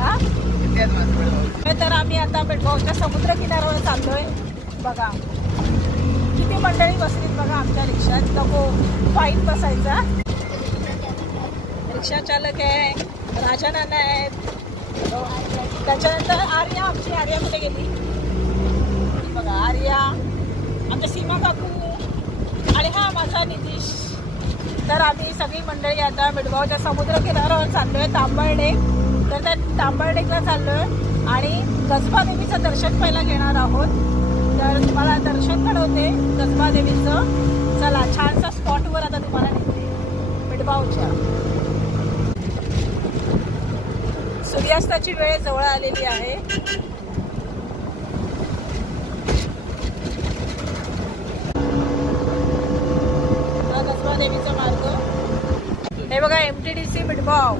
हा? तर आम्ही आता बेटगावच्या समुद्र किनाऱ्यावर चाललोय. बघा. किती मंडळी बसलीत बघा आमच्या रिक्षात. नको फाईन बसायचा रिक्षा चालक आहे राजा नाना आहेत. त्याच्यानंतर आर्या आमची आर्यामध्ये गेली? बघा आर्या आमच्या सीमा काकू आणि हा माझा नितीश. तर आम्ही सगळी मंडळी आता मिडगावच्या समुद्र किनाऱ्यावर चाललोय तांबळणे तर त्या चाललं आहे आणि कसबा देवीचं दर्शन पहिला घेणार आहोत. तर तुम्हाला दर्शन घडवते कसबा देवीचं. चला छानसा स्पॉटवर आता तुम्हाला नेते मिडगावच्या सूर्यास्ताची वेळ जवळ आलेली आहे. कसबा देवीचा मार्ग. हे बघा एम टी डी सी मिडगाव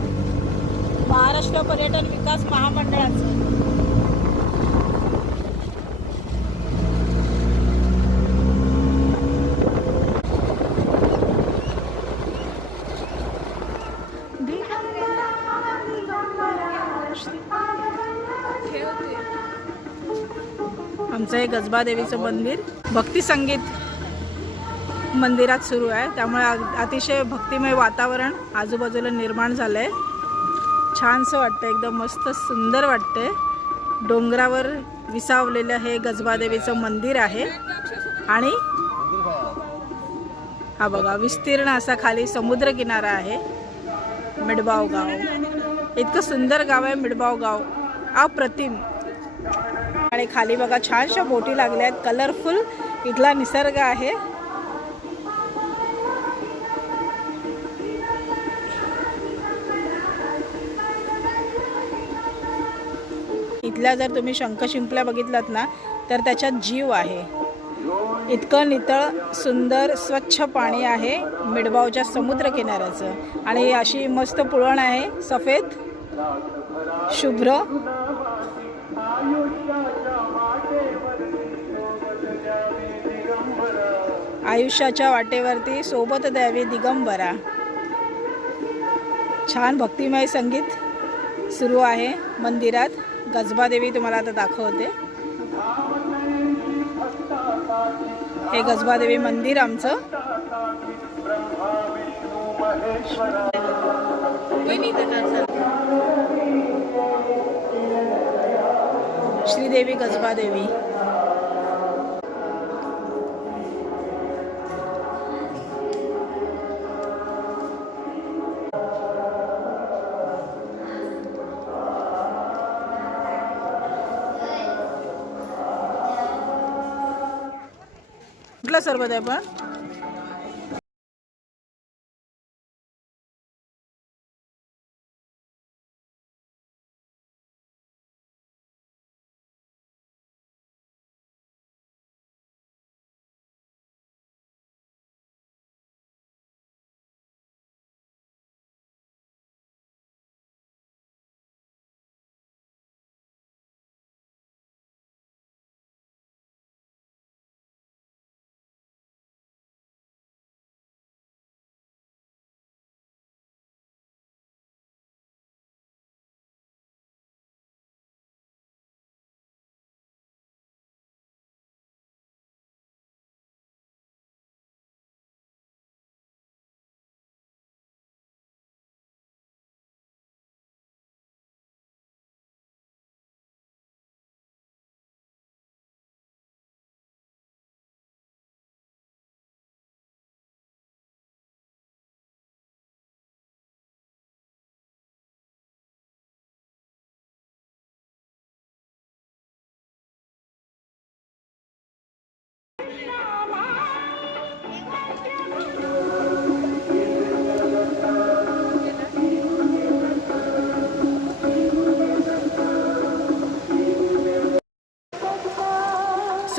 महाराष्ट्र पर्यटन विकास महामंडळाचं. आमचं हे गजबादेवीचं मंदिर. भक्ती संगीत मंदिरात सुरू आहे. त्यामुळे अतिशय भक्तिमय वातावरण आजूबाजूला निर्माण झालं आहे छानसं वाटतं एकदम मस्त सुंदर वाटतंय. डोंगरावर विसावलेलं हे गजबादेवीचं मंदिर आहे. आणि हा बघा विस्तीर्ण असा खाली समुद्र किनारा आहे. मिडबाव गाव. इतकं सुंदर गाव आहे मिडबाव गाव. अप्रतिम. आणि खाली बघा छानशा बोटी लागल्या आहेत. कलरफुल इथला निसर्ग आहे. इथल्या जर तुम्ही शंख शिंपल्या बघितलात ना तर त्याच्यात जीव आहे. इतकं नितळ सुंदर स्वच्छ पाणी आहे मिडबावच्या समुद्र किनाऱ्याचं आणि अशी मस्त पुळण आहे सफेद शुभ्र. आयुष्याच्या वाटेवरती सोबत द्यावी दिगंबरा. छान भक्तिमय संगीत सुरू आहे मंदिरात. गजबादेवी तुम्हाला आता दाखवते. हे गजबादेवी मंदिर आमचं. श्रीदेवी गजबादेवी कुठला सरबत आहे पण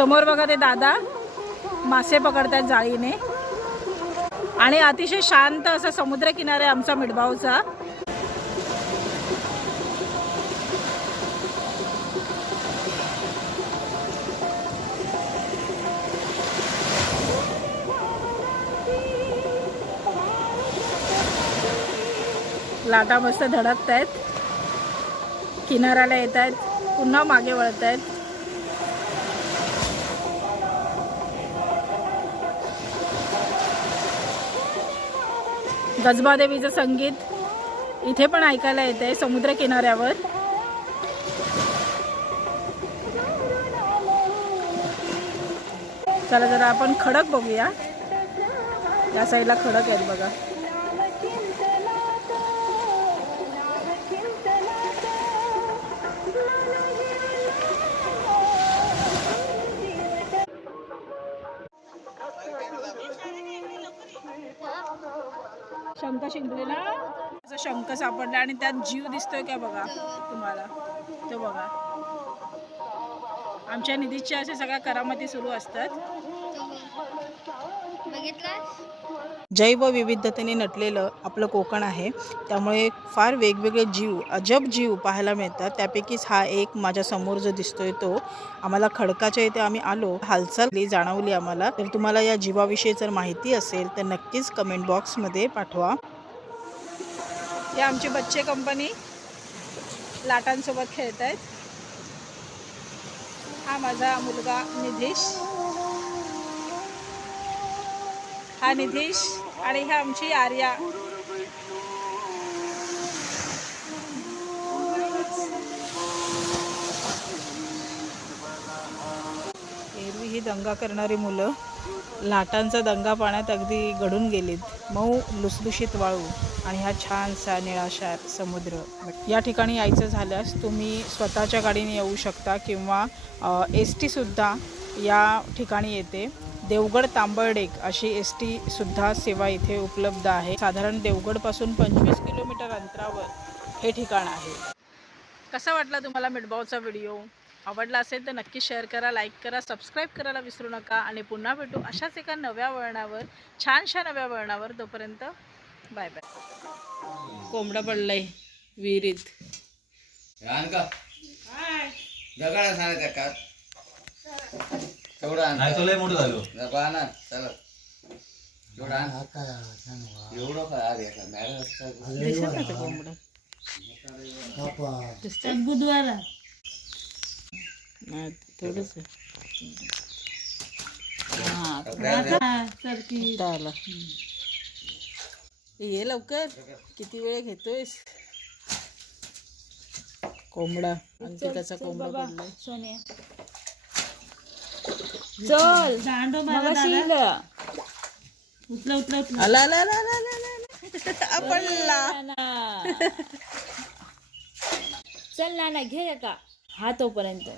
समोर बघा ते दादा मासे पकडतात जाळीने. आणि अतिशय शांत असा समुद्र किनारा आहे आमचा मिडबावचा लाटा मस्त धडकत आहेत किनाऱ्याला येत आहेत पुन्हा मागे वळत आहेत गजबादेवीचं संगीत इथे पण ऐकायला येते समुद्र किनाऱ्यावर. चला जरा आपण खडक बघूया. या साईडला खडक आहेत बघा. शंख शिंपलेला. असा शंख सापडला आणि त्यात जीव दिसतोय का बघा तुम्हाला? तो बघा. आमच्या निधीच्या अशा सगळ्या करामती सुरू असतात. जैवविविधतेने नटलेलं आपलं कोकण आहे. त्यामुळे फार वेगवेगळे जीव अजब जीव पाहायला मिळतात. त्यापैकीच हा एक माझ्यासमोर जो दिसतोय तो आम्हाला खडकाच्या इथे आम्ही आलो. हालचाल जाणवली आम्हाला. तर तुम्हाला या जीवाविषयी जर माहिती असेल तर नक्कीच कमेंट बॉक्समध्ये पाठवा. या आमची बच्चे कंपनी लाटांसोबत खेळत आहेत हा माझा मुलगा निधीश. हा निधीश आणि ह्या आमची आर्या. एरवी ही दंगा करणारी मुलं लाटांचा दंगा पाण्यात अगदी घडून गेलीत. मऊ लुसलुशीत वाळू आणि हा छानसा निळाशार समुद्र. या ठिकाणी यायचं झाल्यास तुम्ही स्वतःच्या गाडीने येऊ शकता किंवा एस टीसुद्धा या ठिकाणी येते. देवगड तांबर्डेक अशी एस टीसुद्धा सेवा इथे उपलब्ध आहे. साधारण देवगडपासून पंचवीस किलोमीटर अंतरावर हे ठिकाण आहे. कसा वाटला तुम्हाला मिडबावचा व्हिडिओ? आवडला असेल तर नक्की शेअर करा लाईक करा सबस्क्राईब करायला विसरू नका आणि पुन्हा भेटू अशाच एका नव्या वळणावर छानशा नव्या वळणावर. तोपर्यंत बाय बाय. कोंबडा पडलाय विहिरीत. का? तेवढं आण नाही तो लय मोठं झालो. नको आणा चला. तेवढं आण. एवढं काय अरे का मॅडम असतं दिसत नाही ते कोंबडं? बुधवार नाही, तेवढंच आहे. सरकी आता आला. ये लवकर. किती वेळ घेतोयस? कोंबडा. त्याचा कोंबडा सोनिया. चल. दांडो मला उचला उचला उचला आला आला आला आला आला, आला आपणला चल नाना. घे का हा तोपर्यंत.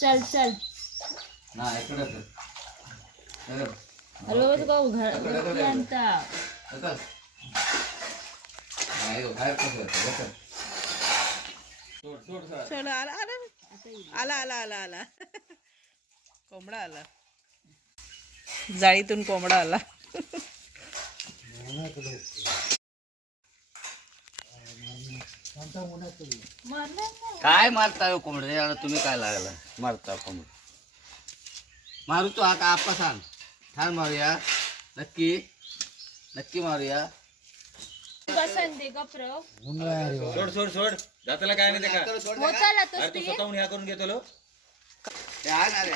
चल चल. अरे बाबा तुका घर आणता इकडे. नाही हो, बाहेर कसं येतं? इकडे. सोड आला आला आला आला आला आला. कोंबडा आला. जाळीतून कोंबडा आला. काय मारता हो कोंबडे? याला तुम्ही काय लागला? मारता कोंबड. मारू तो आता आपा सांग. छान मारूया. नक्की नक्की मारूया. गप्र. सोड सोड सोड. जाताला काय नाही ते का? मोचाला अरे तू स्वतःहून ह्या करून घेतो लो. रे.